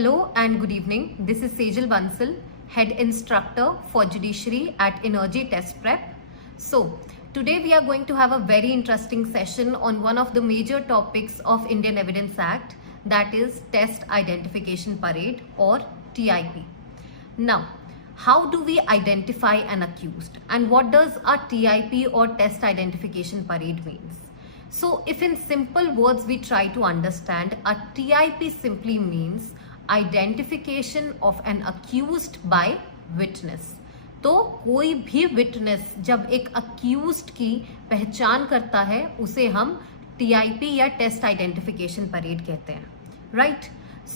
Hello and good evening. This is Sejal Bansal, Head Instructor for Judiciary at Innergy Test Prep. So, today we are going to have a very interesting session on one of the major topics of Indian Evidence Act, that is Test Identification Parade or TIP. Now, how do we identify an accused and what does a TIP or Test Identification Parade means? So, if in simple words we try to understand, a TIP simply means identification of an accused by witness. तो कोई भी witness जब एक accused की पहचान करता है उसे हम टीआईपी या टेस्ट आइडेंटिफिकेशन परेड कहते हैं, right?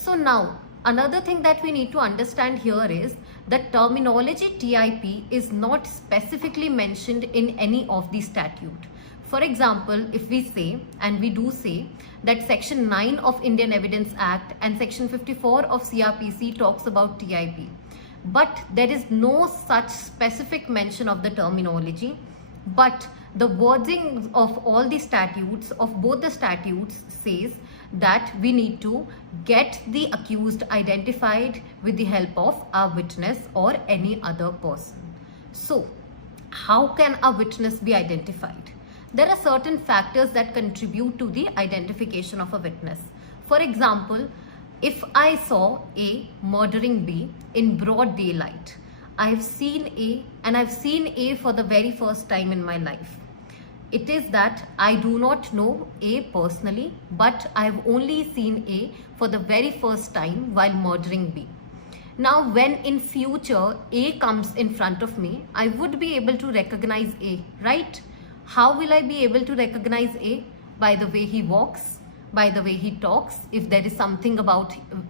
So now another thing that we need to understand here is the terminology TIP is not specifically mentioned in any of the statute. For example, if we say, and we do say, that Section 9 of Indian Evidence Act and Section 54 of CRPC talks about TIP, but there is no such specific mention of the terminology, but the wording of all the statutes, of both the statutes, says that we need to get the accused identified with the help of a witness or any other person. So, how can a witness be identified? There are certain factors that contribute to the identification of a witness. For example, if I saw A murdering B in broad daylight, I have seen A and I've seen A for the very first time in my life. It is that I do not know A personally, but I have only seen A for the very first time while murdering B. Now, when in future A comes in front of me, I would be able to recognize A, right? How will I be able to recognize A? By the way he walks, by the way he talks. If there is something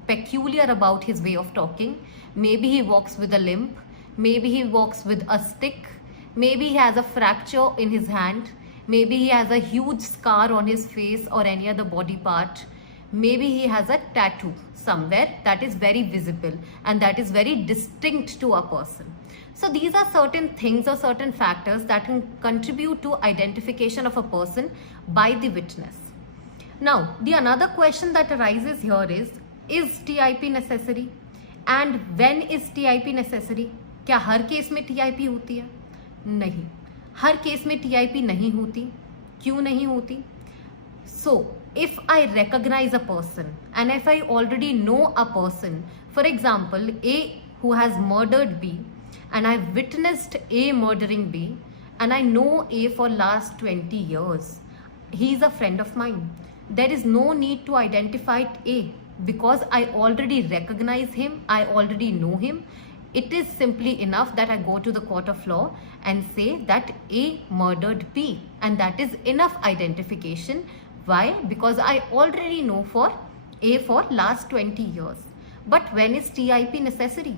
peculiar about his way of talking, maybe he walks with a limp, maybe he walks with a stick, maybe he has a fracture in his hand, maybe he has a huge scar on his face or any other body part, maybe he has a tattoo somewhere that is very visible and that is very distinct to a person. So these are certain things or certain factors that can contribute to identification of a person by the witness. Now, the another question that arises here is TIP necessary? And when is TIP necessary? क्या हर case में TIP होती है? नहीं, हर case में TIP नहीं होती. क्यों नहीं होती? So, if I recognize a person and if I already know a person, for example, A who has murdered B, and I've witnessed A murdering B, and I know A for last 20 years. He is a friend of mine. There is no need to identify A because I already recognize him, I already know him. It is simply enough that I go to the court of law and say that A murdered B, and that is enough identification. Why? Because I already know for A for last 20 years. But when is TIP necessary?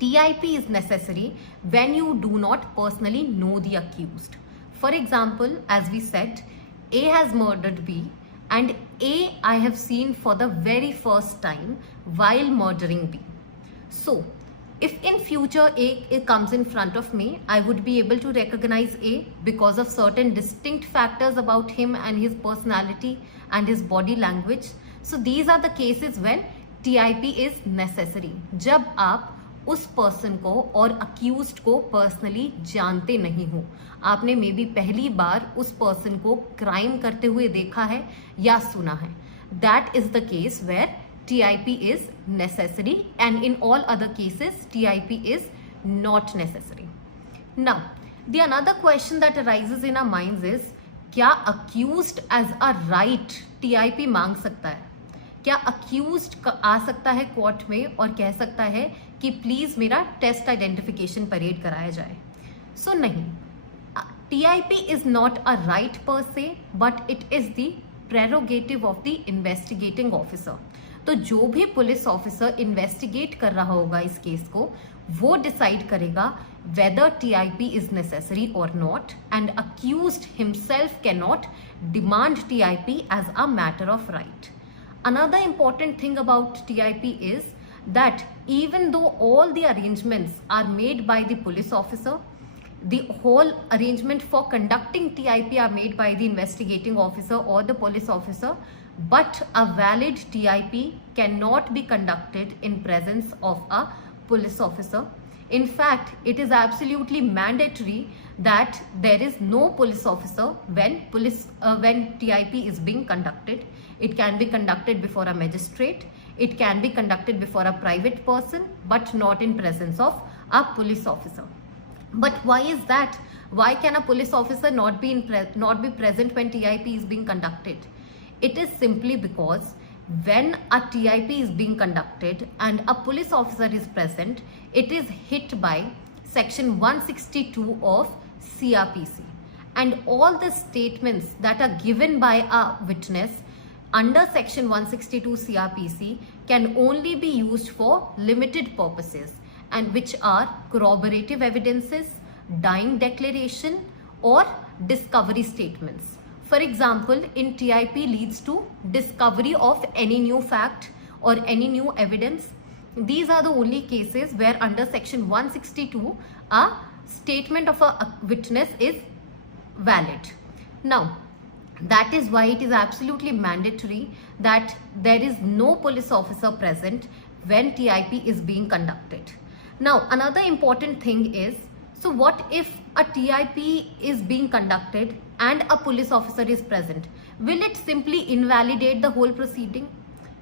TIP is necessary when you do not personally know the accused. For example, as we said, A has murdered B and A I have seen for the very first time while murdering B. So, if in future A comes in front of me, I would be able to recognize A because of certain distinct factors about him and his personality and his body language. So, these are the cases when TIP is necessary. जब आप उस person को और accused को personally जानते नहीं हो, आपने मे बी पहली बार उस पर्सन को क्राइम करते हुए देखा है या सुना है, that is the case where TIP is necessary, and in all other cases TIP is not necessary. Now, the another question that arises in our minds is, क्या accused as a right TIP मांग सकता है? क्या accused आ सकता है court में और कह सकता है कि प्लीज मेरा टेस्ट आइडेंटिफिकेशन परेड कराया जाए? सो नहीं, TIP is not a right पर से, but it is the prerogative of the investigating officer. तो जो भी पुलिस ऑफिसर इन्वेस्टिगेट कर रहा होगा इस केस को, वो डिसाइड करेगा whether TIP is necessary or not, and accused himself cannot demand TIP as a matter of right. Another important thing about TIP is that even though all the arrangements are made by the police officer, the whole arrangement for conducting TIP are made by the investigating officer or the police officer, but a valid TIP cannot be conducted in presence of a police officer. In fact, it is absolutely mandatory that there is no police officer when TIP is being conducted. It can be conducted before a magistrate, it can be conducted before a private person, but not in presence of a police officer. But why is that? Why can a police officer not be present when TIP is being conducted? It is simply because when a TIP is being conducted and a police officer is present, it is hit by section 162 of CRPC, and all the statements that are given by a witness under section 162 CRPC can only be used for limited purposes, and which are corroborative evidences, dying declaration, or discovery statements. For example, in TIP leads to discovery of any new fact or any new evidence. These are the only cases where under section 162 a statement of a witness is valid. Now, that is why it is absolutely mandatory that there is no police officer present when TIP is being conducted. Now, another important thing is, so what if a TIP is being conducted and a police officer is present? Will it simply invalidate the whole proceeding?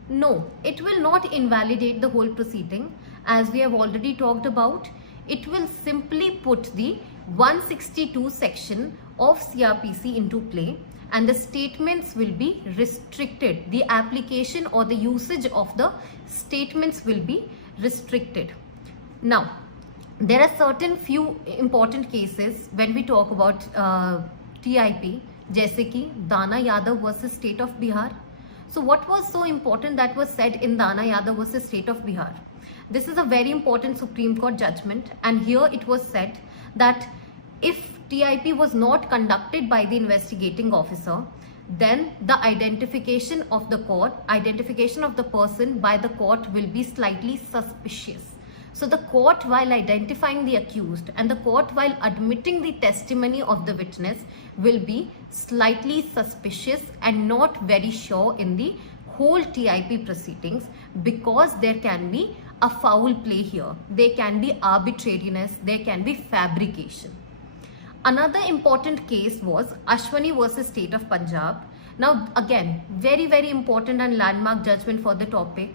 No, it will not invalidate the whole proceeding. As we have already talked about, it will simply put the 162 section of CRPC into play, and the statements will be restricted. The application or the usage of the statements will be restricted. Now, there are certain few important cases when we talk about TIP, जैसे कि दाना Yadav versus State of Bihar. So what was so important that was said in Dana Yadav versus State of Bihar? This is a very important Supreme Court judgment, and here it was said that if TIP was not conducted by the investigating officer, then the identification of the person by the court will be slightly suspicious. So the court, while identifying the accused, and the court, while admitting the testimony of the witness, will be slightly suspicious and not very sure in the whole TIP proceedings, because there can be a foul play here. There can be arbitrariness, there can be fabrication. Another important case was Ashwani versus State of Punjab. Now again, very, very important and landmark judgment for the topic.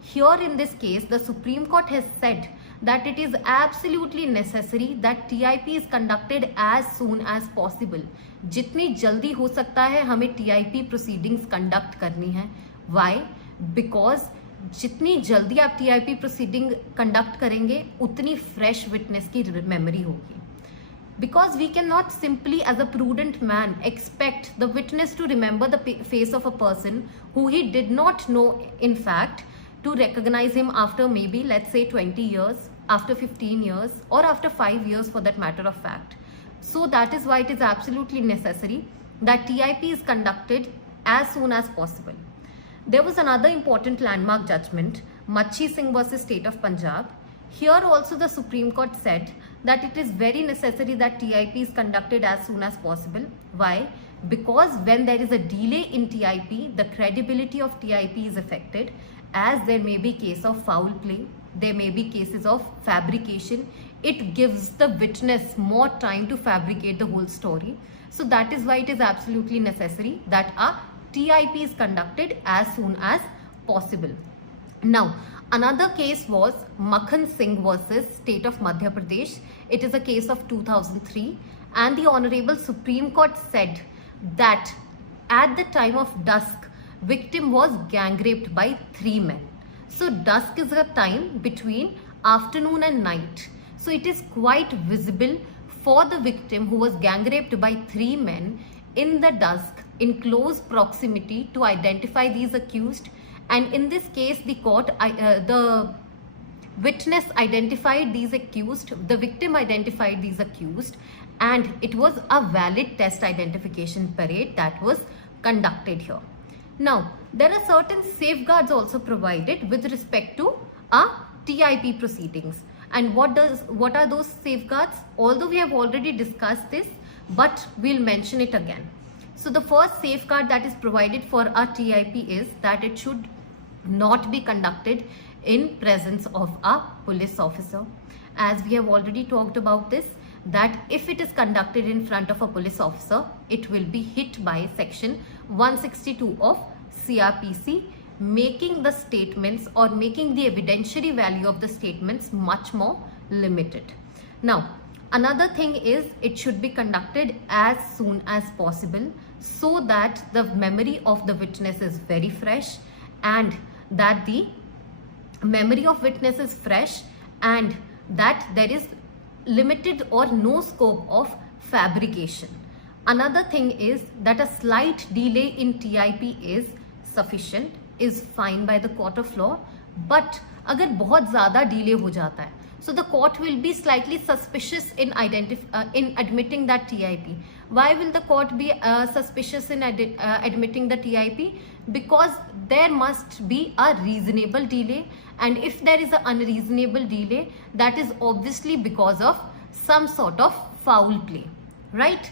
Here in this case, the Supreme Court has said that it is absolutely necessary that TIP is conducted as soon as possible. जितनी जल्दी हो सकता है हमें TIP proceedings conduct करनी है. Why? Because जितनी जल्दी आप TIP proceeding conduct करेंगे, उतनी fresh witness की memory होगी. Because we cannot simply, as a prudent man, expect the witness to remember the face of a person who he did not know in fact, to recognize him after maybe, let's say, 20 years, after 15 years, or after 5 years for that matter of fact. So that is why it is absolutely necessary that TIP is conducted as soon as possible. There was another important landmark judgment, Machi Singh versus State of Punjab. Here also the Supreme Court said that it is very necessary that TIP is conducted as soon as possible. Why? Because when there is a delay in TIP, the credibility of TIP is affected, as there may be case of foul play, there may be cases of fabrication. It gives the witness more time to fabricate the whole story. So that is why it is absolutely necessary that a TIP is conducted as soon as possible. Now, another case was Makhan Singh versus State of Madhya Pradesh. It is a case of 2003, and the Honorable Supreme Court said that at the time of dusk, victim was gang raped by 3 men. So dusk is a time between afternoon and night. So it is quite visible for the victim who was gang raped by 3 men in the dusk, in close proximity, to identify these accused. And in this case, the witness identified these accused, the victim identified these accused, and it was a valid test identification parade that was conducted here. Now, there are certain safeguards also provided with respect to TIP proceedings. And what are those safeguards? Although we have already discussed this, but we'll mention it again. So the first safeguard that is provided for our TIP is that it should not be conducted in presence of a police officer. As we have already talked about this, that if it is conducted in front of a police officer, it will be hit by section 162 of CRPC, making the statements or making the evidentiary value of the statements much more limited. Now, another thing is it should be conducted as soon as possible so that the memory of the witness is very fresh, and that the memory of witness is fresh, and that there is limited or no scope of fabrication. Another thing is that a slight delay in TIP is sufficient, is fine by the court of law. But अगर बहुत ज़्यादा delay हो जाता है, so the court will be slightly suspicious in admitting that TIP. Why will the court be suspicious in admitting the TIP? Because there must be a reasonable delay, and if there is an unreasonable delay, that is obviously because of some sort of foul play, right?